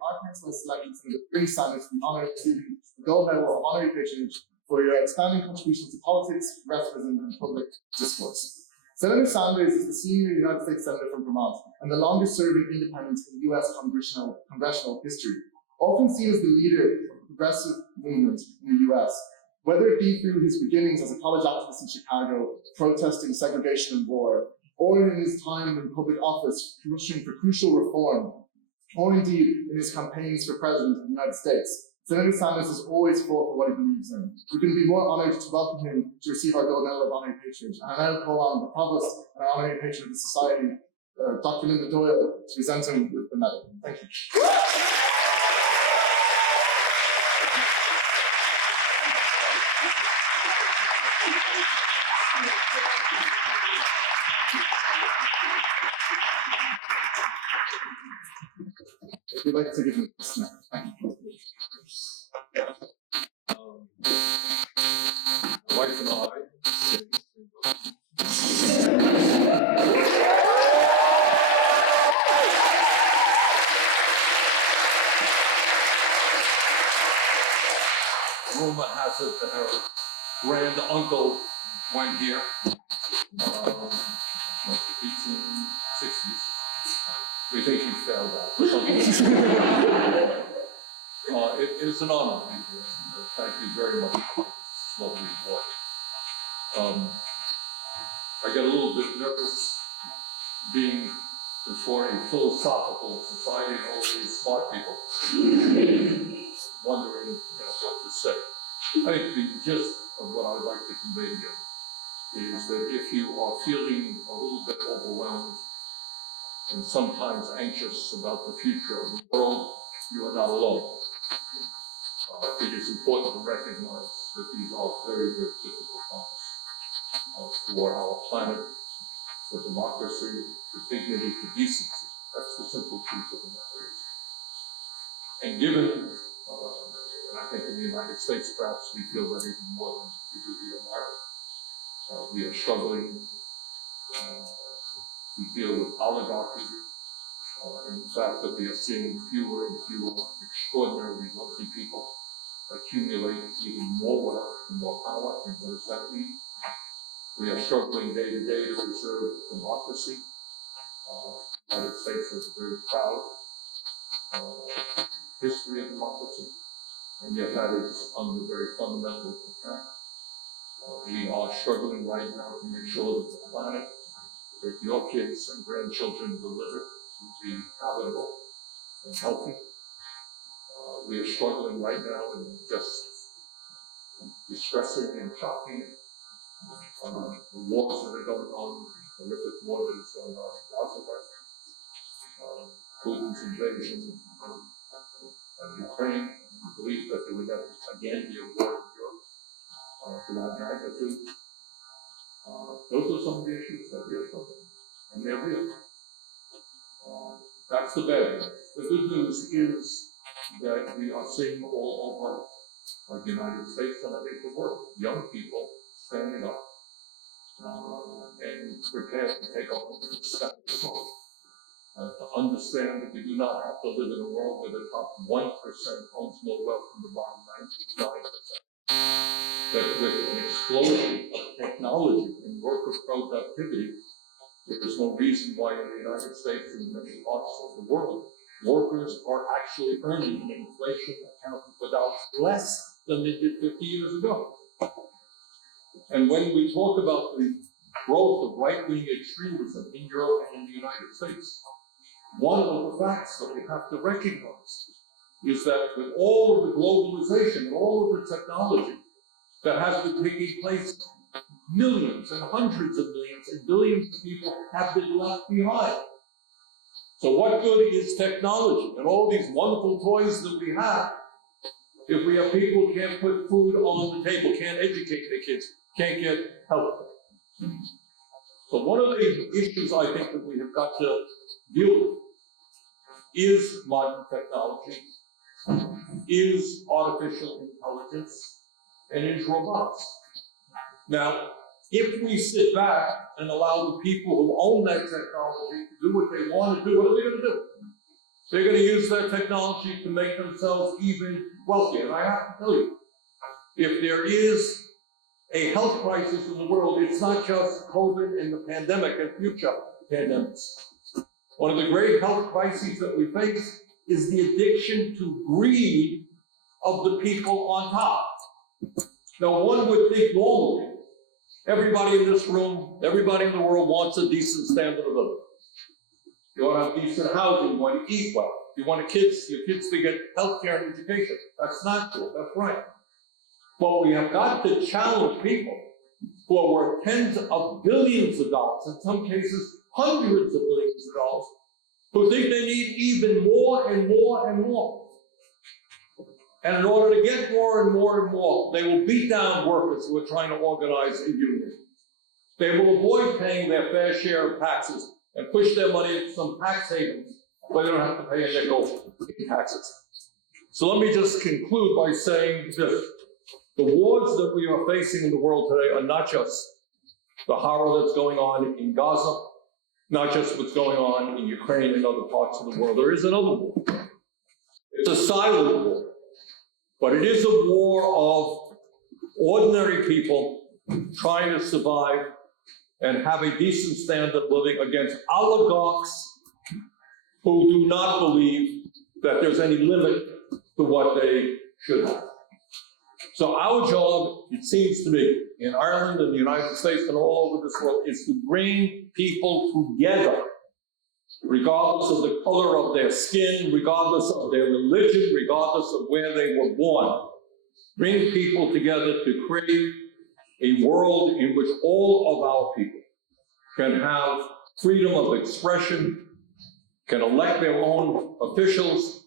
our council has selected Senator Bernie Sanders to be honoured receiving the Gold Medal of Honorary Patronage for your outstanding contributions to politics, progressivism, and public discourse. Senator Sanders is the senior United States Senator from Vermont and the longest-serving independent in U.S. congressional history. Often seen as the leader of the progressive movement in the U.S., whether it be through his beginnings as a college activist in Chicago, protesting segregation and war, or in his time in public office pushing for crucial reform, or indeed in his campaigns for president of the United States, Senator Sanders has always fought for what he believes in. We couldn't be more honoured to welcome him to receive our Gold Medal of Honorary Patronage. And I now call on the Provost and our Honorary Patron of the Society, Dr. Linda Doyle, to present him with the medal. Thank you. If you'd like to give him a snap. Thank you. My wife and I, rumor has it that her grand uncle went here in the 1860s. We think he failed out for some reason. It is an honor. Thank you very much for this lovely boy. I get a little bit nervous being before a philosophical society and all these smart people, wondering what to say. I think the gist of what I would like to convey here is that if you are feeling a little bit overwhelmed and sometimes anxious about the future of the world, you are not alone. I think it's important to recognize that these are very, very difficult times for our planet, for democracy, for dignity, for decency. That's the simple truth of the matter. And given, and I think in the United States perhaps we feel that even more than we do here in Ireland, we are struggling to deal with oligarchy, and the fact that we are seeing fewer and fewer extraordinarily wealthy people accumulate even more wealth and more power. And what does that mean? We are struggling day to day to preserve democracy. The United States has a very proud history of democracy, and yet that is under very fundamental attack. We are struggling right now to make sure that the planet that your kids and grandchildren will live it will be habitable and healthy. We are struggling right now and just distressing and shocking the wars that are going on, the horrific war that is going on in Gaza, Putin's invasion of Ukraine. We believe that there would again be a war in Europe to that magnitude. Those are some of the issues that we are struggling with, and they're real. That's the bad news. The good news is that we are seeing all over the United States and I think the world, young people standing up and prepared to take up the status quo. To understand that we do not have to live in a world where the top 1% owns more wealth than the bottom 99%. That with an explosion of technology and worker productivity, there is no reason why in the United States and many parts of the world, workers are actually earning an inflation accounted for dollars less than they did 50 years ago. And when we talk about the growth of right-wing extremism in Europe and in the United States, one of the facts that we have to recognize is that with all of the globalization and all of the technology that has been taking place, millions and hundreds of millions and billions of people have been left behind. So what good is technology and all these wonderful toys that we have if we have people who can't put food on the table, can't educate their kids, can't get health care? So one of the issues I think that we have got to deal with is modern technology, is artificial intelligence, and is robots. Now, if we sit back and allow the people who own that technology to do what they want to do, what are we going to do? They're going to use that technology to make themselves even wealthier. And I have to tell you, if there is a health crisis in the world, it's not just COVID and the pandemic and future pandemics. One of the great health crises that we face is the addiction to greed of the people on top. Now, one would think normally, everybody in this room, everybody in the world wants a decent standard of living. You want to have decent housing, you want to eat well, you want your kids to get health care and education. That's not true, that's right. But we have got to challenge people who are worth tens of billions of dollars, in some cases hundreds of billions of dollars, who think they need even more and more and more. And in order to get more and more and more, they will beat down workers who are trying to organize a union. They will avoid paying their fair share of taxes and push their money into some tax havens where they don't have to pay a nickel in taxes. So let me just conclude by saying this. The wars that we are facing in the world today are not just the horror that's going on in Gaza, not just what's going on in Ukraine and other parts of the world. There is another war. It's a silent war, but it is a war of ordinary people trying to survive and have a decent standard of living against oligarchs who do not believe that there's any limit to what they should have. So our job, it seems to me, in Ireland and the United States and all over this world, is to bring people together, regardless of the color of their skin, regardless of their religion, regardless of where they were born. Bring people together to create a world in which all of our people can have freedom of expression, can elect their own officials,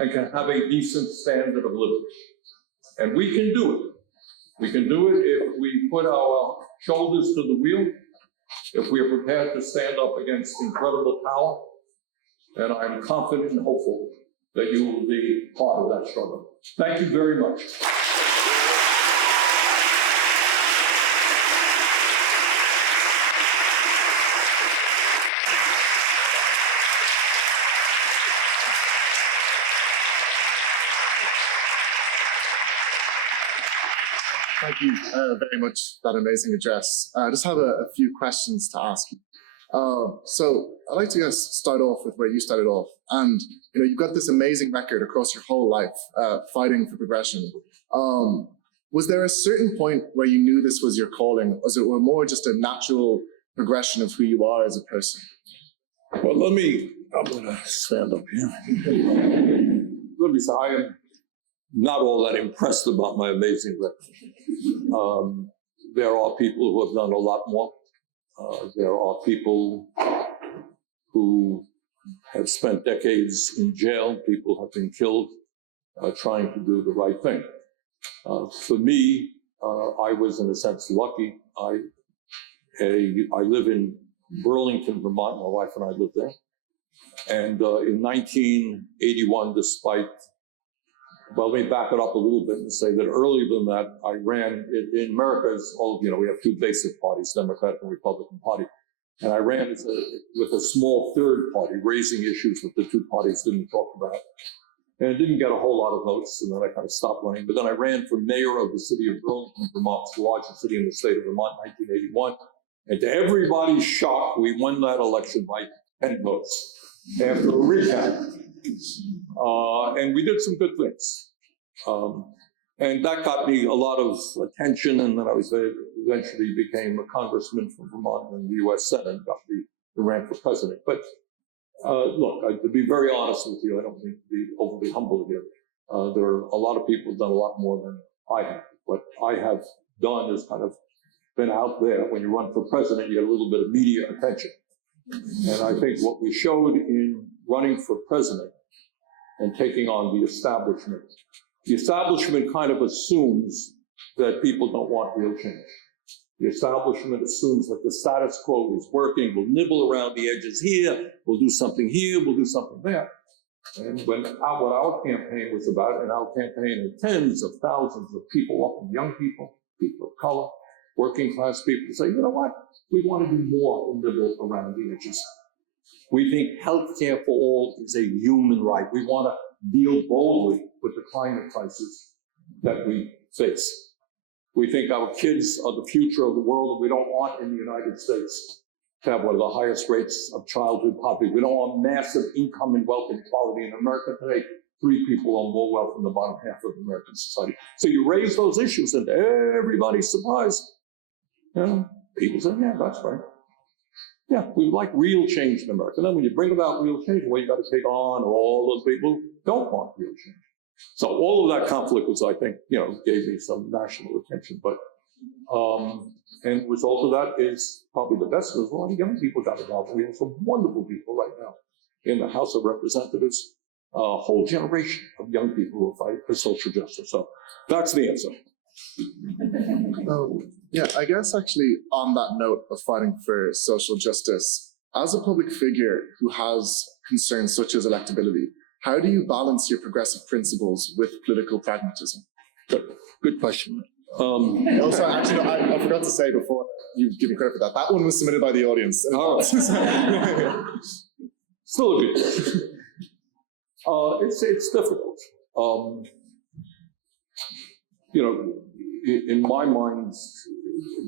and can have a decent standard of living. And we can do it. We can do it if we put our shoulders to the wheel, if we are prepared to stand up against incredible power. And I'm confident and hopeful that you will be part of that struggle. Thank you very much. Thank you very much for that amazing address. I just have a few questions to ask you. So I'd like to start off with where you started off. And you've got this amazing record across your whole life, fighting for progression. Was there a certain point where you knew this was your calling, or was it more just a natural progression of who you are as a person? Well, I'm gonna stand up here. Let me say, I am not all that impressed about my amazing record. There are people who have done a lot more. There are people who have spent decades in jail. People have been killed trying to do the right thing. For me, I was in a sense lucky. I live in Burlington, Vermont. My wife and I live there. And in 1981, well, let me back it up a little bit and say that earlier than that, I ran in America, as all of you know, we have two basic parties, Democratic and Republican Party. And I ran with a small third party, raising issues that the two parties didn't talk about. And it didn't get a whole lot of votes, and then I kind of stopped running. But then I ran for mayor of the city of Burlington, Vermont, the largest city in the state of Vermont, 1981. And to everybody's shock, we won that election by 10 votes after a recount. And we did some good things. And that got me a lot of attention, and then I eventually became a congressman from Vermont in the U.S. Senate and ran for president. But look, to be very honest with you, I don't mean to be overly humble here. There are a lot of people who've done a lot more than I have. What I have done is kind of been out there. When you run for president, you get a little bit of media attention. And I think what we showed in running for president and taking on the establishment kind of assumes that people don't want real change. The establishment assumes that the status quo is working. We'll nibble around the edges here. We'll do something here. We'll do something there. And what our campaign was about, and our campaign had tens of thousands of people, often young people, people of color, working class people, say, you know what? We want to do more than nibble around the edges. We think healthcare for all is a human right. We want to deal boldly with the climate crisis that we face. We think our kids are the future of the world, and we don't want in the United States to have one of the highest rates of childhood poverty. We don't want massive income and wealth inequality in America today. 3 people own more wealth than the bottom half of American society. So you raise those issues, and everybody's surprised. You know, people say, yeah, that's right. Yeah, we like real change in America. And then when you bring about real change, well, you got to take on all those people who don't want real change. So all of that conflict was, I think, gave me some national attention. But and the result of that is probably the best was a lot of young people got involved. We have some wonderful people right now in the House of Representatives, a whole generation of young people who fight for social justice. So that's the answer. Yeah, I guess actually on that note of fighting for social justice, as a public figure who has concerns such as electability, how do you balance your progressive principles with political pragmatism? Good question. Also, actually, I forgot to say before you give me credit for that. That one was submitted by the audience. All right. Still a good question. It's difficult. In my mind,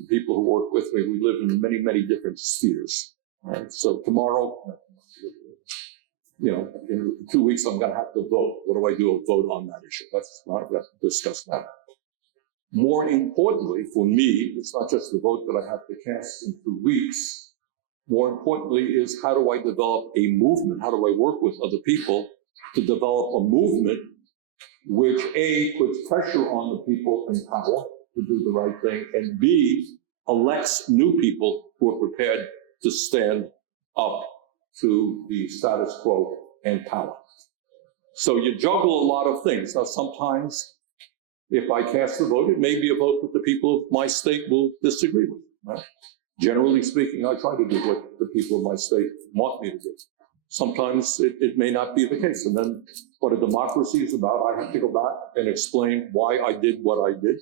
people who work with me, we live in many, many different spheres. Right? So tomorrow, in 2 weeks, I'm going to have to vote. What do I do? A vote on that issue. Let's discuss that. More importantly, for me, it's not just the vote that I have to cast in 2 weeks. More importantly is how do I develop a movement? How do I work with other people to develop a movement which A, puts pressure on the people in power to do the right thing, and B, elects new people who are prepared to stand up to the status quo and power. So you juggle a lot of things. Now, sometimes if I cast the vote, it may be a vote that the people of my state will disagree with. Right? Generally speaking, I try to do what the people of my state want me to do. Sometimes it may not be the case. And then what a democracy is about, I have to go back and explain why I did what I did.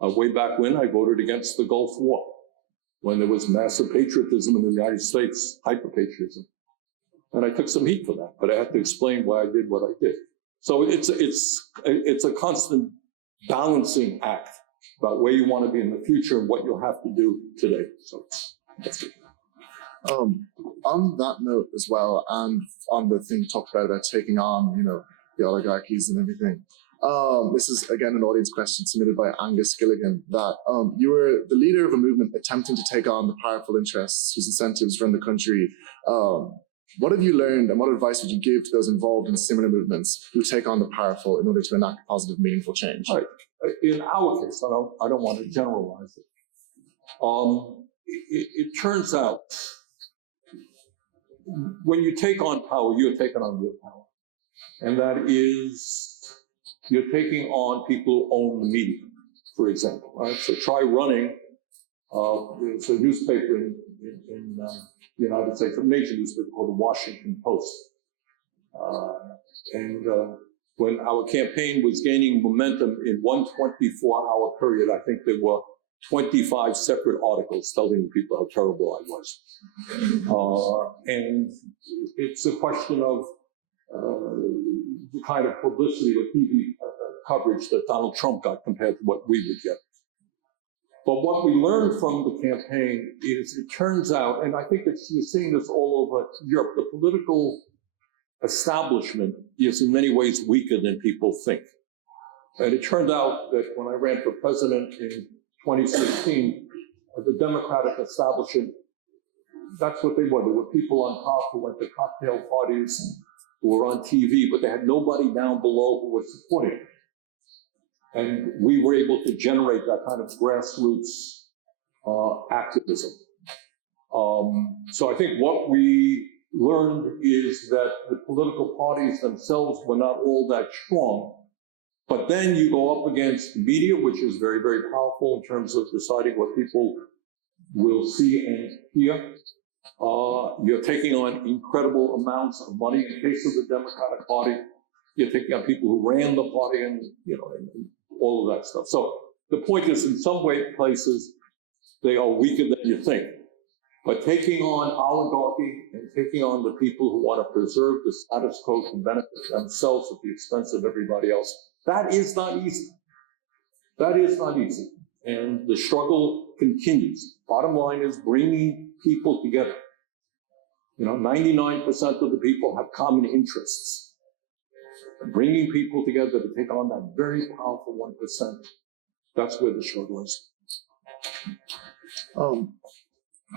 Way back when I voted against the Gulf War, when there was massive patriotism in the United States, hyper-patriotism. And I took some heat for that, but I had to explain why I did what I did. So it's a constant balancing act about where you want to be in the future and what you'll have to do today. So that's it. On that note as well, and on the thing you talked about taking on, the oligarchies and everything. This is again an audience question submitted by Angus Gilligan. That you were the leader of a movement attempting to take on the powerful interests whose incentives run the country. What have you learned, and what advice would you give to those involved in similar movements who take on the powerful in order to enact positive, meaningful change? All right. In our case, I don't want to generalize it. It turns out when you take on power, you're taking on real power. And that is, you're taking on people who own the media, for example. Right? So try running, there's a newspaper in the United States, a major newspaper called the Washington Post. When our campaign was gaining momentum in one 24-hour period, I think there were 25 separate articles telling people how terrible I was. And it's a question of the kind of publicity or TV coverage that Donald Trump got compared to what we would get. But what we learned from the campaign is it turns out, and I think you're seeing this all over Europe, the political establishment is in many ways weaker than people think. And it turned out that when I ran for president in 2016, the Democratic establishment, that's what they were. There were people on top who went to cocktail parties, who were on TV, but they had nobody down below who was supporting it. And we were able to generate that kind of grassroots activism. So I think what we learned is that the political parties themselves were not all that strong. But then you go up against media, which is very, very powerful in terms of deciding what people will see and hear. You're taking on incredible amounts of money. In the case of the Democratic Party, you're taking on people who ran the party and all of that stuff. So the point is, in some places, they are weaker than you think. But taking on oligarchy and taking on the people who want to preserve the status quo to benefit themselves at the expense of everybody else, that is not easy. That is not easy. And the struggle continues. Bottom line is bringing people together. 99% of the people have common interests. Bringing people together to take on that very powerful 1%, that's where the struggle is.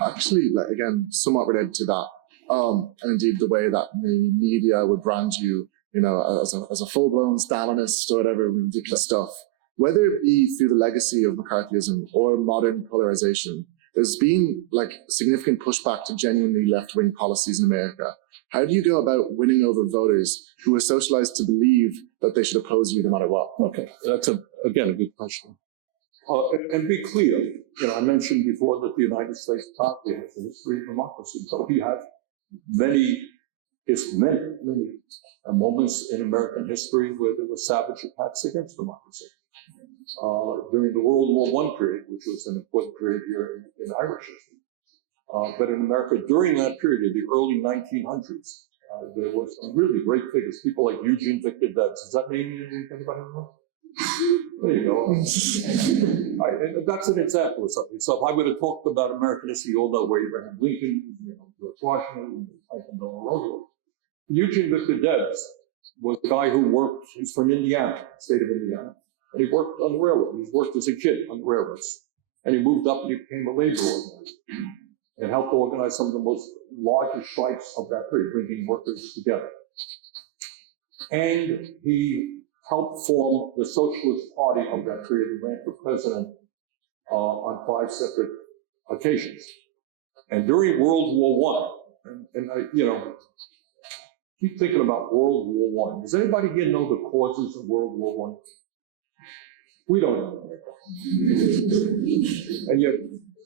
Actually, again, somewhat related to that, and indeed the way that the media would brand you, as a full-blown Stalinist or whatever ridiculous stuff, whether it be through the legacy of McCarthyism or modern polarization, there's been significant pushback to genuinely left-wing policies in America. How do you go about winning over voters who are socialized to believe that they should oppose you no matter what? Okay, that's again a good question. And be clear, I mentioned before that the United States probably has a history of democracy, so we have many moments in American history where there were savage attacks against democracy. During the World War I period, which was an important period here in Irish history. But in America, during that period, in the early 1900s, there were some really great figures, people like Eugene Victor Debs. Does that name anybody know? There you go. That's an example of something. So if I would have talked about American history, you all know where Abraham Lincoln, George Washington, Franklin Delano Roosevelt. Eugene Victor Debs was the guy who worked, he's from Indiana, state of Indiana, and he worked on the railroad. He worked as a kid on the railroads. And he moved up and he became a labor organizer and helped organize some of the most largest strikes of that period, bringing workers together. And he helped form the Socialist Party of that period and ran for president on 5 separate occasions. And during World War I, and I, keep thinking about World War I. Does anybody here know the causes of World War I? We don't know. And yet,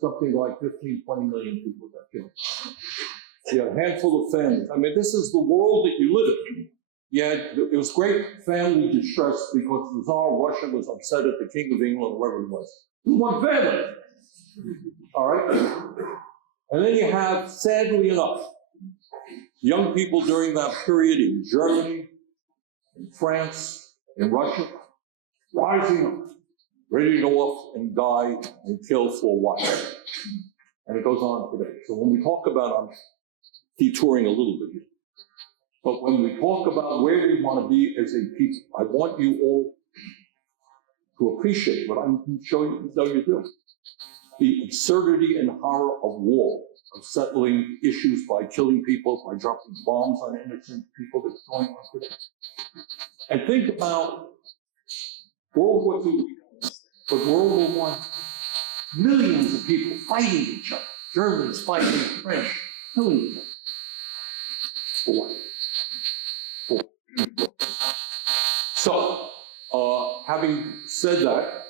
something like 15, 20 million people got killed. You had a handful of families. I mean, this is the world that you live in. It was great family distress because the Tsar of Russia was upset at the King of England, or whoever it was. One family. All right? And then you have, sadly enough, young people during that period in Germany, in France, in Russia, rising up, ready to go off and die and kill for what? And it goes on today. So when we talk about, I'm detouring a little bit here, but when we talk about where we want to be as a people, I want you all to appreciate what I'm showing you, you do. The absurdity and horror of war, of settling issues by killing people, by dropping bombs on innocent people that's going on today. And think about World War II, but World War I, millions of people fighting each other. Germans fighting the French, killing each other. For what? So, having said that,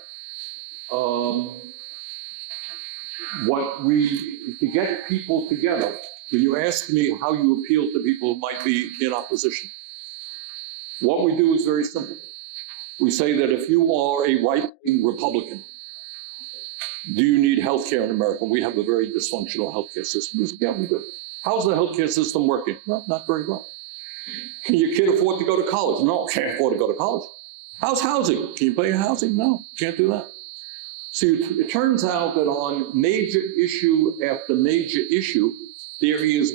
to get people together, when you ask me how you appeal to people who might be in opposition, what we do is very simple. We say that if you are a right-wing Republican, do you need health care in America? We have a very dysfunctional healthcare system. Yeah, we do. How's the healthcare system working? Well, not very well. Can your kid afford to go to college? No, can't afford to go to college. How's housing? Can you pay your housing? No, can't do that. See, it turns out that on major issue after major issue, there is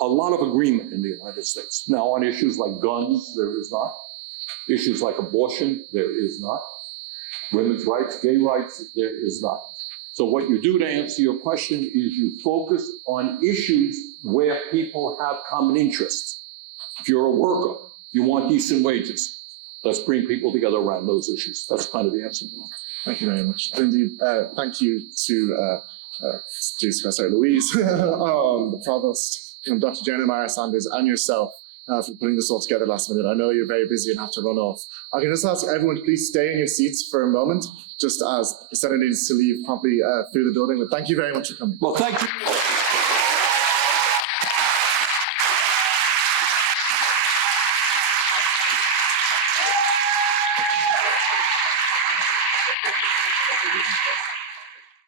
a lot of agreement in the United States. Now, on issues like guns, there is not. Issues like abortion, there is not. Women's rights, gay rights, there is not. So what you do to answer your question is you focus on issues where people have common interests. If you're a worker, you want decent wages. Let's bring people together around those issues. That's kind of the answer. Thank you very much. And indeed, thank you to Louise, the Provost, Dr. Jeremiah Sanders, and yourself for putting this all together last minute. I know you're very busy and have to run off. I can just ask everyone to please stay in your seats for a moment, just as the Senate needs to leave promptly through the building. But thank you very much for coming. Well, thank you.